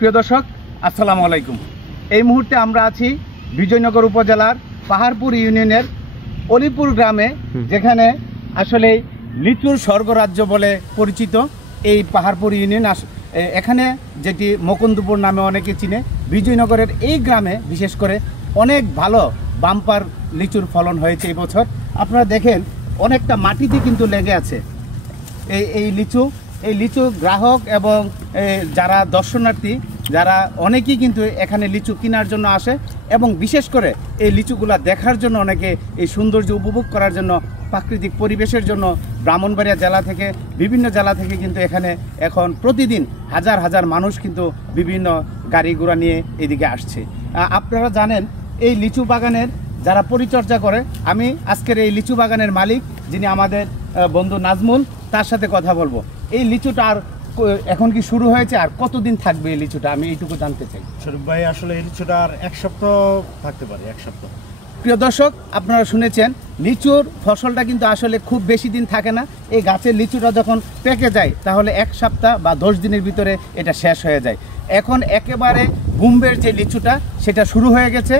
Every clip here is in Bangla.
প্রিয় দর্শক, আসসালামু আলাইকুম। এই মুহূর্তে আমরা আছি বিজয়নগর উপজেলার পাহাড়পুর ইউনিয়নের অলিপুর গ্রামে, যেখানে আসলে লিচুর স্বর্গরাজ্য বলে পরিচিত এই পাহাড়পুর ইউনিয়ন। এখানে যেটি মুকুন্দপুর নামে অনেকে চিনে, বিজয়নগরের এই গ্রামে বিশেষ করে অনেক ভালো বাম্পার লিচুর ফলন হয়েছে এই বছর। আপনারা দেখেন অনেকটা মাটিতে কিন্তু লেগে আছে এই লিচু গ্রাহক এবং যারা দর্শনার্থী যারা অনেকেই কিন্তু এখানে লিচু কেনার জন্য আসে, এবং বিশেষ করে এই লিচুগুলা দেখার জন্য অনেকে এই সৌন্দর্য উপভোগ করার জন্য, প্রাকৃতিক পরিবেশের জন্য ব্রাহ্মণবাড়িয়া জেলা থেকে বিভিন্ন জেলা থেকে কিন্তু এখানে এখন প্রতিদিন হাজার হাজার মানুষ কিন্তু বিভিন্ন গাড়ি ঘোড়া নিয়ে এদিকে আসছে। আপনারা জানেন এই লিচু বাগানের যারা পরিচর্যা করে, আমি আজকের এই লিচু বাগানের মালিক যিনি আমাদের বন্ধু নাজমুল, তার সাথে কথা বলবো। এই লিচুটা আর এখন কি শুরু হয়েছে, আর কতদিন থাকবে এই লিচুটা, আমি এইটুকু জানতে চাই। শরীফ ভাই, আসলে এই লিচুটা আর এক সপ্তাহ থাকতে পারে, এক সপ্তাহ। প্রিয় দর্শক, আপনারা শুনেছেন লিচুর ফসলটা কিন্তু আসলে খুব বেশি দিন থাকে না। এই গাছের লিচুটা যখন পেকে যায় তাহলে এক সপ্তাহ বা 10 দিনের ভিতরে এটা শেষ হয়ে যায়। এখন একেবারে বুম্বের যে লিচুটা সেটা শুরু হয়ে গেছে,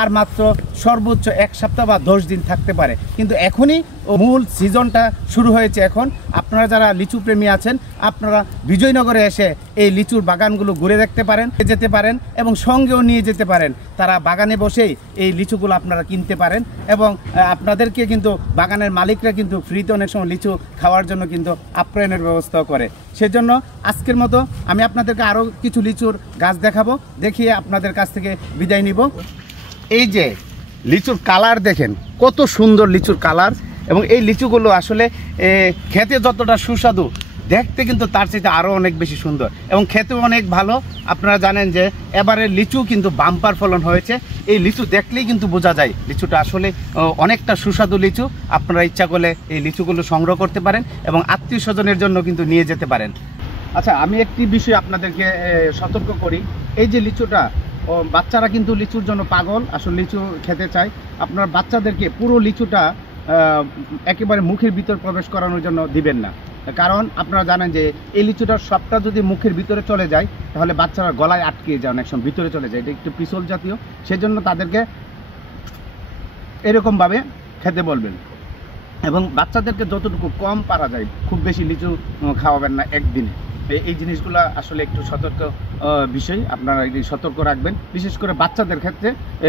আর মাত্র সর্বোচ্চ এক সপ্তাহ বা 10 দিন থাকতে পারে। কিন্তু এখনই মূল সিজনটা শুরু হয়েছে। এখন আপনারা যারা লিচু প্রেমী আছেন, আপনারা বিজয়নগরে এসে এই লিচুর বাগানগুলো ঘুরে দেখতে পারেন, যেতে পারেন এবং সঙ্গেও নিয়ে যেতে পারেন। তারা বাগানে বসেই এই লিচুগুলো আপনারা কিনতে পারেন, এবং আপনাদেরকে কিন্তু বাগানের মালিকরা কিন্তু ফ্রিতে অনেক সময় লিচু খাওয়ার জন্য কিন্তু আপ্যায়নের ব্যবস্থাও করে। সেজন্য আজকের মতো আমি আপনাদেরকে আরও কিছু লিচুর গাছ দেখাবো, দেখিয়ে আপনাদের কাছ থেকে বিদায় নিব। এই যে লিচুর কালার দেখেন, কত সুন্দর লিচুর কালার, এবং এই লিচুগুলো আসলে খেতে যতটা সুস্বাদু, দেখতে কিন্তু তার চাইতে আরও অনেক বেশি সুন্দর, এবং খেতেও অনেক ভালো। আপনারা জানেন যে এবারে লিচু কিন্তু বাম্পার ফলন হয়েছে। এই লিচু দেখলেই কিন্তু বোঝা যায় লিচুটা আসলে অনেকটা সুস্বাদু লিচু। আপনারা ইচ্ছা করলে এই লিচুগুলো সংগ্রহ করতে পারেন এবং আত্মীয় স্বজনের জন্য কিন্তু নিয়ে যেতে পারেন। আচ্ছা, আমি একটি বিষয় আপনাদেরকে সতর্ক করি। এই যে লিচুটা, বাচ্চারা কিন্তু লিচুর জন্য পাগল, আসলে লিচু খেতে চায়। আপনার বাচ্চাদেরকে পুরো লিচুটা একেবারে মুখের ভিতর প্রবেশ করানোর জন্য দিবেন না, কারণ আপনারা জানেন যে এই লিচুটার সবটা যদি মুখের ভিতরে চলে যায় তাহলে বাচ্চারা গলায় আটকে যায়, অনেক সময় ভিতরে চলে যায়, এটা একটু পিছল জাতীয়। সেজন্য তাদেরকে এরকমভাবে খেতে বলবেন, এবং বাচ্চাদেরকে যতটুকু কম পারা যায় খুব বেশি লিচু খাওয়াবেন না একদিনে। এই জিনিসগুলো আসলে একটু সতর্ক বিষয়, আপনারা এই সতর্ক রাখবেন। বিশেষ করে বাচ্চাদের ক্ষেত্রে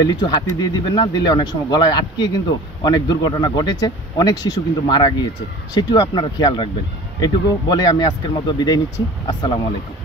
লিচু হাতি দিয়ে দিবেন না, দিলে অনেক সময় গলায় আটকে কিন্তু অনেক দুর্ঘটনা ঘটেছে, অনেক শিশু কিন্তু মারা গিয়েছে, সেটিও আপনারা খেয়াল রাখবেন। এটুকু বলে আমি আজকের মতো বিদায় নিচ্ছি। আসসালামু আলাইকুম।